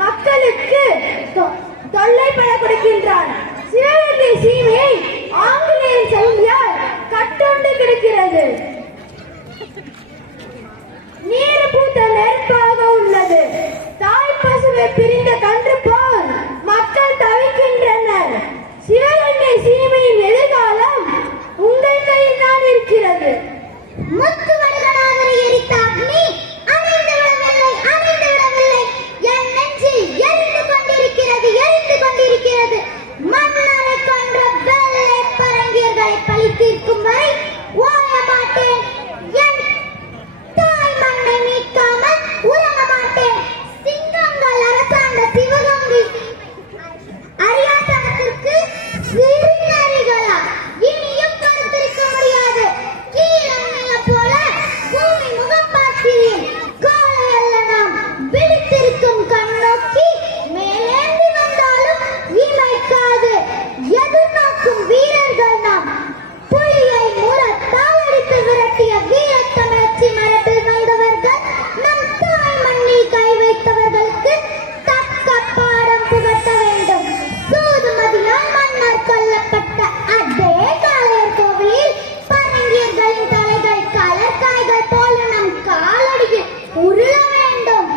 மக்களுக்கு தொல்லைப்பட கொடுக்கின்றான். சிவகங்கை சீமை ஆங்கிலேய சங்கியால் கட்டுண்டு கிடக்கிறது. நீர் பூத்த நெருப்பாக உள்ளது. தாய் பசுவை பிரிந்த கன்று போல் மக்கள் தவிக்கின்றனர். சிவகங்கை சீமையின் எதிர்காலம் உங்கள் கையில் தான் இருக்கிறது. முத்து வருகனாகரை எரித்த அக்னி அணைந்து விடவில்லை. என் நெஞ்சில் எரிந்து கொண்டிருக்கிறது. மன்னரை கொன்ற வெள்ளை பரங்கியர்களை பழி தீர்க்கும் வரை ஓய மாட்டேன். என் தாய் மண்ணை மீட்காமல் உறங்க மாட்டேன். சிங்கங்கள் அரசாண்ட சிவகங்கை அரியாசனத்திற்கு சிறுநரிகளா இனியும் பொறுத்திருக்க முடியாது. கீழே போல பூமி முகம் பார்க்கிறேன். கோலை அல்ல நாம் விழித்திருக்கும் கண்ணோக்கி மேலேந்தி வந்தாலும் இமைக்காது எதிர்நோக்கும் வீரர்கள் நாம். புலியை முரத்தாவடித்து விரட்டிய வீரத்தமிழச்சி மரபில் வந்தவர்கள் நம் தாய் மண்ணில் கை வைத்தவர்களுக்கு தக்க பாடம் புகட்ட வேண்டும். சூதுமதியால் மன்னர் கொல்லப்பட்ட அதே காளையர் கோவிலில் பரங்கியர்களின் தலைகள் கலர்காய்கள் போல நம் காலடியில் உருள வேண்டும்.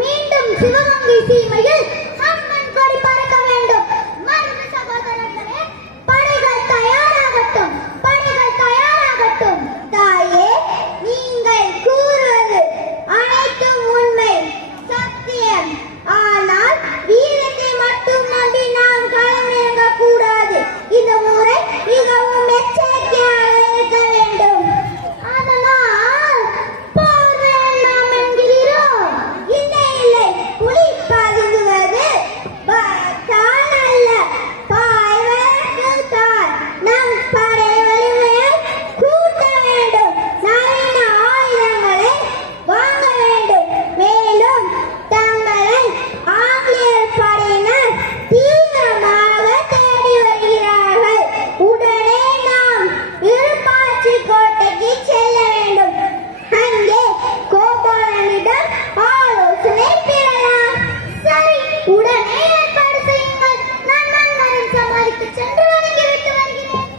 மீண்டும் சிவகங்கை சீமையில் அம்மன் கொடி பறக்க வேண்டும். மருந்து சகோதரர்களே, படைகள் தயாராகட்டும். தாயே, நீங்கள் கூறுவது அனைத்தும் உண்மை, சத்தியம். ஆனால் வீரத்தை மட்டும் நம்பி நாம் களமிறங்க கூடாது. இந்த ஊரை மிகவும் எச்சரிக்கையாக இருக்க வேண்டும். அதனால் போர் வேண்டாம் என்கிறோம். இல்லை, புலி பதுங்குவது தான் அல்ல, பாய்வதற்கு தான். நம் படை வலிமையை கூட்ட வேண்டும். நவீன ஆயுதங்களை வாங்க வேண்டும். மேலும் தங்களை ஆங்கிலேயர் படையினர் தீவிரமாக தேடி வருகிறார்கள். உடனே நாம் இருப்பாட்சி கோட்டைக்கு செல்ல வேண்டும். அங்கே கோபாலனிடம் ஆலோசனை பெறலாம். சரி, உடனே ஏற்பாடு செய்யுங்கள். நான் மன்னரின் சமாதிக்கு சென்று வணங்கிவிட்டு வருகிறேன்.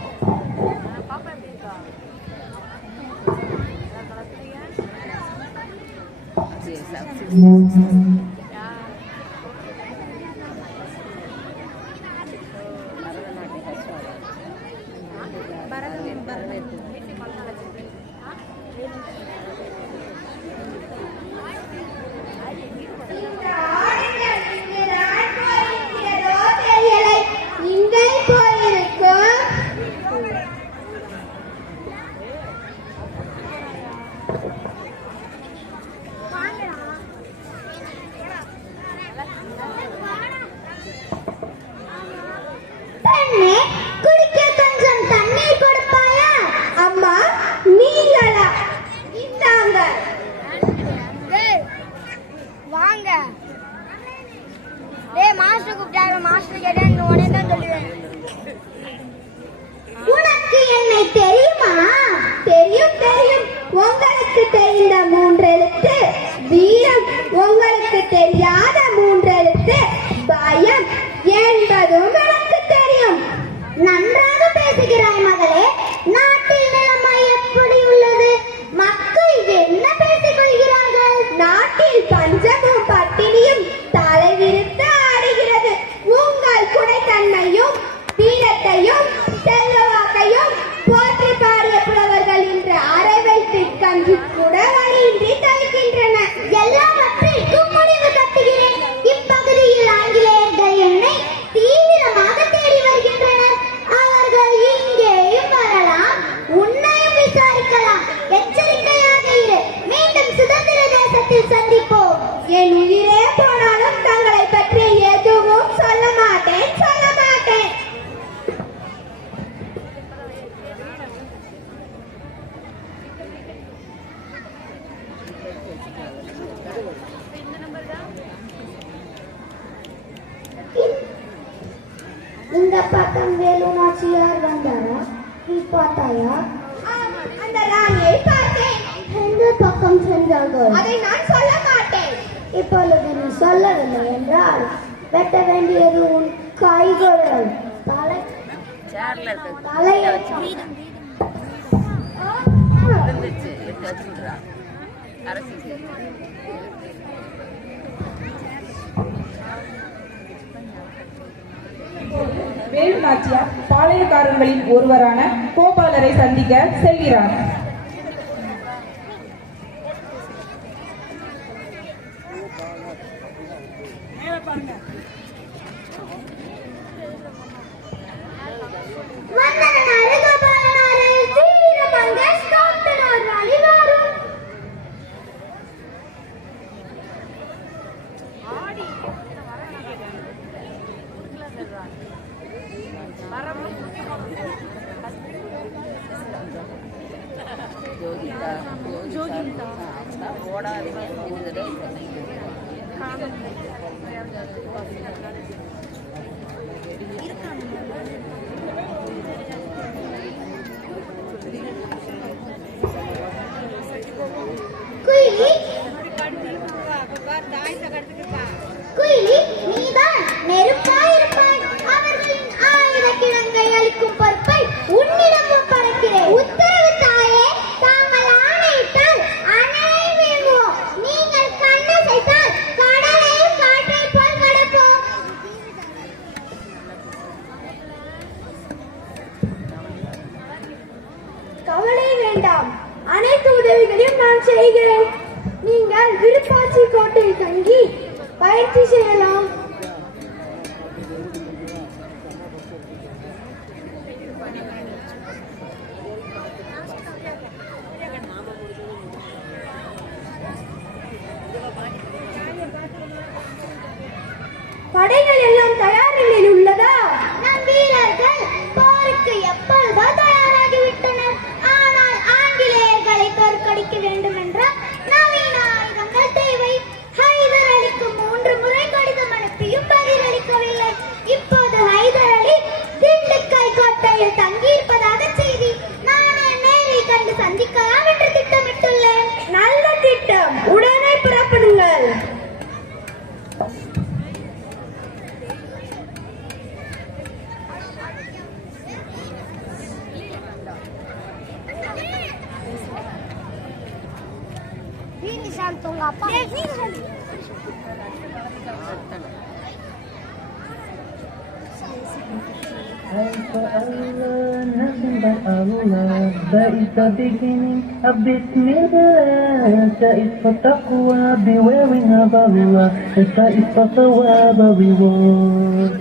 உங்களுக்கு தெரிந்த 3 எழுத்து, வீரம் உங்களுக்கு தெரியாத 3 எழுத்து, பயம் என்பதும் எனக்கு தெரியும். நன்றாக பேசுகிறாய் மகளே. நாட்டில் நிலைமை எப்படி உள்ளது? மக்கள் என்ன பேசிக் கொள்கிறார்கள்? நாட்டில் பஞ்சமும் பட்டினியும் தலைவிரித்து ஆடுகிறது. உங்கள் குடைத்தன்மையும் வீரத்தையும் செல்வாக்கையும் போற்றி பாடிய புலவர்கள் இன்று அரை வைத்து கஞ்சி கூட வழியின்றி தவிக்கின்றன. எல்லாவற்றிற்கும் முடிவு கட்டுகிறேன். இப்பகுதியில் ஆங்கிலேயர்கள் என்னை தீவிரமாக தேடி வருகின்றனர். அவர்கள் இங்கேயும் வரலாம், உன்னையும் விசாரிக்கலாம். எச்சரிக்கையாக இரு. மீண்டும் சுதந்திர தேசத்தில் சந்திப்போம். என் உயிரே போனாலும் தங்களை பற்றி எதுவும் சொல்ல மாட்டேன், சொல்ல மாட்டேன். இந்த பக்கம் வேலு நாச்சியார் வந்தாரா? நீ பார்த்தாயா? அந்த ராணியை பார்த்தேன். எந்த பக்கம் சென்றார்கள்? அதை நான் சொல்ல மாட்டேன். இப்பொழுது நீ சொல்லவில்லை என்றால் வெட்ட வேண்டியது உன் கைகள். தலையை வேலு நாச்சியார் பாளையக்காரர்களின் ஒருவரான கோபாலரை சந்திக்க செல்கிறார். குயிலி, நீதான் நெருப்பாயிருப்பாய். அவர்களின் ஆயுத கிழங்கை அளிக்கும் பொறுப்பை உன்னிடம் ஒப்படைக்கிறேன். உத்தரவு தாயே. தாங்கள் ஆணையிட்டால் அணையை வீழ்வோம். நீங்கள் கண்ணசைத்தால் கடலையும் காற்றை போல் கடப்போம். கவலை வேண்டாம், அனைத்து உதவிகளையும் நான் செய்கிறேன். நீங்கள் விருப்பாச்சி கோட்டையில் தங்கி பயிற்சி செய்யலாம். படைகள் எல்லாம் தயார் நிலையில் உள்ளதா? நம் வீரர்கள் போருக்கு எப்பொழுதோ தயாராகிவிட்டனர். ஆனால் ஆங்கிலேயர்களை தோற்கடிக்க வேண்டும் என்றால் நவீன ஆயுதங்கள் தேவை. ஹைதர் அலிக்கு 3 முறை கடிதம் அனுப்பியும் பதிலளிக்கவில்லை. இப்போது ஹைதர் அலி திண்டுக்கல் கோட்டையில் தங்கியிருப்பதாக செய்தி. நானே நேரில் கண்டு சந்திக்கலாம் என்று திட்டமிட்டுள்ளேன். நல்ல திட்டம், உடனே புறப்படுங்கள். Nothing but Allah, that is the beginning of Bismillah. That is for taqwa, bewaring of Allah, and that is for thawab, a reward.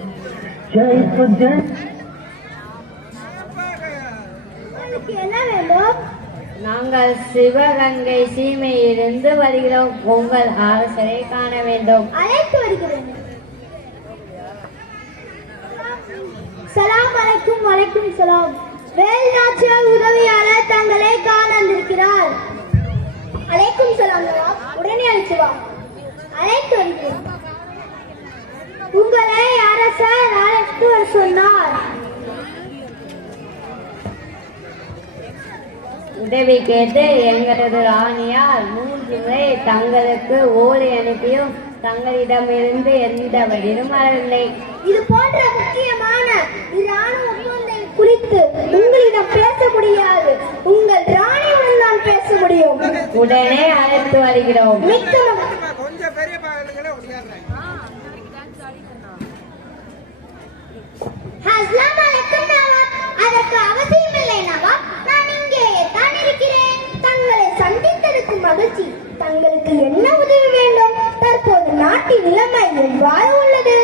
That is for Jannah. என்ன வேண்டும்? நாங்கள் சிவகங்கை சீமையிலிருந்து வருகிறோம். உங்கள் அரசரை காண வேண்டும். அழைத்து வருகிறேன். சலாம் அலைக்கும். வலைக்கும் சலாம். வேல் நாச்சியார் உதவியாளர் தங்களை காண வந்திருக்கிறார். அலைக்கும் சலாம் நவாப். உடனே அழைத்து வா. அழைத்து வருகிறேன். உங்களை அரசர் அழைத்து வர சொன்னார். உதவி கேட்டு எங்களது ராணியார் 3 முறை தங்களுக்கு ஓலை அனுப்பியும் தங்களிடமிருந்து எந்த பதிலும் வரவில்லை. இது போன்ற முக்கியமான இராணுவ ஒப்பந்தத்தை குறித்து உங்களிடம் பேச முடியாது. உங்கள் ராணியுடன் தான் பேச முடியும். உடனே அழைத்து வருகிறோம். மிக்க அஸ்ஸலாமு அலைக்கும் நவாப். அதற்கு அவசியமில்லை நவாப், நான் இங்கேயே தான் இருக்கிறேன். தங்களை சந்தித்ததற்கு மகிழ்ச்சி. தங்களுக்கு என்ன உதவி வேண்டும்? தற்போது நாட்டின் நிலைமை எவ்வாறு உள்ளது?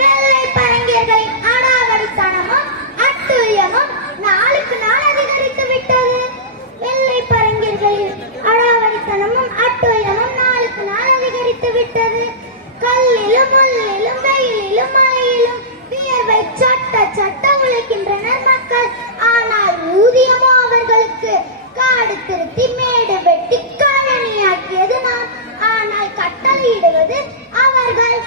வெள்ளை பரங்கியர்களின் அடாவடித்தனமும் அட்டுழியமும் நாளுக்கு நாள் அதிகரித்து விட்டது. வெள்ளை பரங்கியர்களின் அடாவடித்தனமும் அட்டுழியமும் நாளுக்கு நாள் அதிகரித்து விட்டது. கல்லிலும் முள்ளிலும் வெயிலிலும் மழையிலும் வியர்வை சட்ட உழைக்கின்றனர் மக்கள். ஆனால் ஊதியமோ அவர்களுக்கு காடு திருத்தி மேடு வெட்டி காலனியாக்கியது நாம். ஆனால் கட்டளையிடுவது அவர்கள்.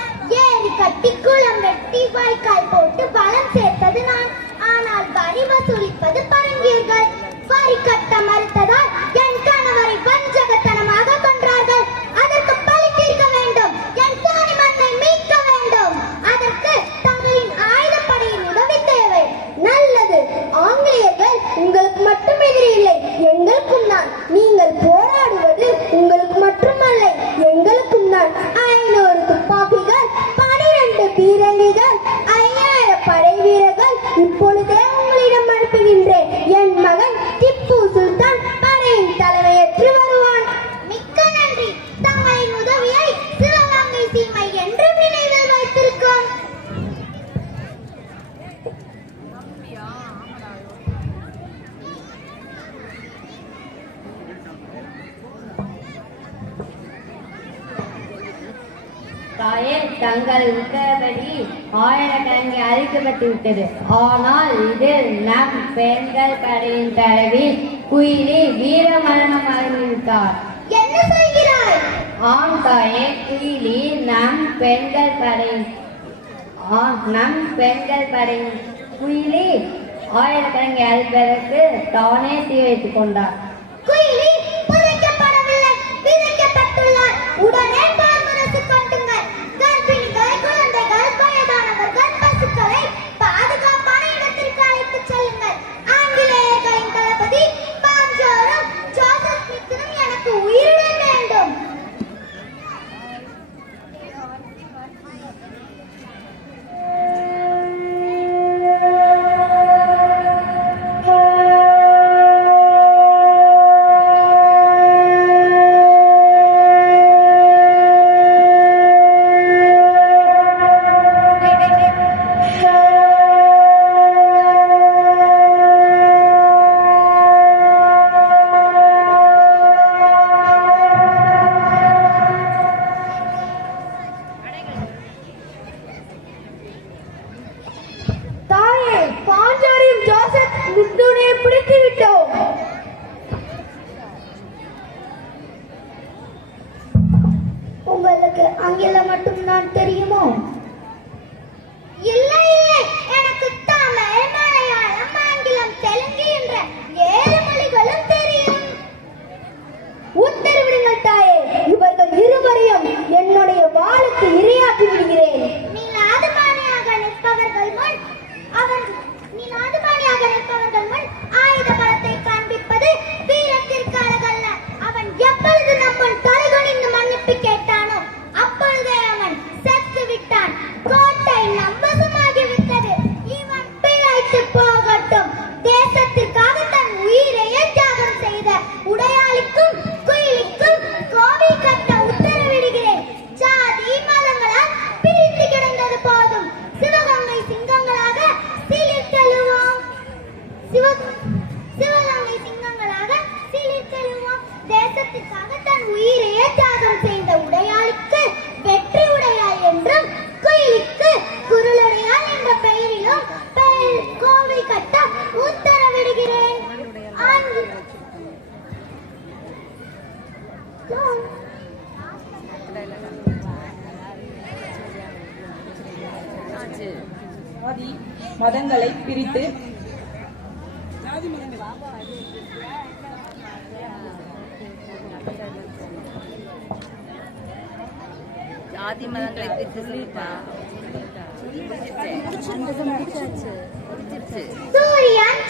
ஏரி கட்டி குளம் வெட்டி வாய்க்கால் போட்டு வளம் சேர்த்தது நான். ஆனால் வரி வசூலிப்பது பரங்கியர்கள். வரி கட்ட மறுத்ததால் என் கணவரை வஞ்சகத்தனமாக கொன்றார்கள். அதற்கு பழி தீர்க்க வேண்டும். என் தாய் மண்ணை மீட்க வேண்டும். அதற்கு தங்களின் ஆயுதப்படையின் உதவி தேவை. நல்லது. ஆங்கிலேயர்கள் உங்களுக்கு மட்டும் எதிரி இல்லை, எங்களுக்கும் தான். நீங்கள் போராடுவது உங்களுக்கு மட்டுமல்ல, எங்களுக்கும் தான். 500 துப்பாக்கிகள், 12 பீரங்கிகள், 5000 படை வீரர்கள் இப்பொழுதே உங்களிடம் அனுப்புகின்றேன். என் மகன் திப்பு சுல்தான் படையின் தலைமையேற்று வருவான். மிக்க நன்றி. தங்களின் உதவியை சிவகங்கை சீமை என்று நினைவில் வைத்திருக்கும். தாயே, தங்கள் உத்தரப்படி ஆயிரக்கணக்கில் அழிக்கப்பட்டு விட்டது. ஆனால் இதில் நம் பெண்கள் படையின் தலைவி குயிலி வீர மரணம் அடைந்துவிட்டார். என்ன சொல்கிறாய்? ஆம் தாயே, குயிலி நம் பெண்கள் படையின் குயிலி ஆயிரக்கணக்கில் அழிப்பதற்கு தானே தீ வைத்துக் கொண்டார். குயிலி புதைக்கப்படவில்லை, விதைக்கப்பட்டுள்ளார். உடனே பால்முரசு கட்டுங்கள். கர்ப்பிணிகள், குழந்தைகள், வயதானவர்கள், பசுக்களை பாதுகாப்பான இடத்திற்கு அழைத்துச் செல்லுங்கள். ஆங்கிலேயர்களின் தளபதி பாஞ்சோரும் ஜோசப் ஸ்மித்தும் எனக்கு உயிரிழ வேண்டும். தாயே, பாஞ்சோரையும் ஜோசப் ஸ்மித்துனையும் பிடித்து விட்டோம். உங்களுக்கு ஆங்கிலம் மட்டும்தான் தெரியுமோ? இல்லை இல்லை, எனக்கு தமிழ், மலையாளம், ஆங்கிலம், தெலுங்கு என்ற 7 மொழிகளும் தெரியும். உத்தரவிடுங்கள் தாயே, இவர்கள் இருவரையும் என்னுடைய வாளுக்கு இரையாக்கி விடுகிறேன். நீ நாதுபாணியாக நிற்பவர்கள் முன் ஆயுத பலத்தை காண்பிப்பது வீரத்திற்கு அழகல்ல. அவன் எப்பொழுது நம்மன் தலைகுனிந்து மன்னிப்பு கேட்டானோ அப்பொழுதே அவன் செத்து விட்டான். கோட்டை நம்பசமாகி விட்டது. இவன் பிழைத்து போகட்டும். தேசத்திற்காக தன் உயிரையே தியாகம் செய்த உடையாளிக்கும் குயிலிக்கும் கோவில் கட்ட உத்தரவிடுகிறேன். ஜாதி மதங்களால் பிரித்து கிடந்தது போதும். சிவகங்கை சிங்கங்களாக சிலிர்த்தெழுவோம். சிவகங்கை சிங்கங்களாக சிலிர்த்தெழுவோம். தேசத்திற்காக தன் உயிரையே தியாகம் செய்த உடையாளுக்கு வெற்றி உடையாள் என்றும், குயிலுக்கு குருளுடையாள் என்ற பெயரிலும் கோவில் கட்ட உத்தரவிடுகிறேன். ஜாதி மதங்களை பிரித்து ஜாதி மதங்களை பிரித்து சொல்லிப்பா. சூரியன்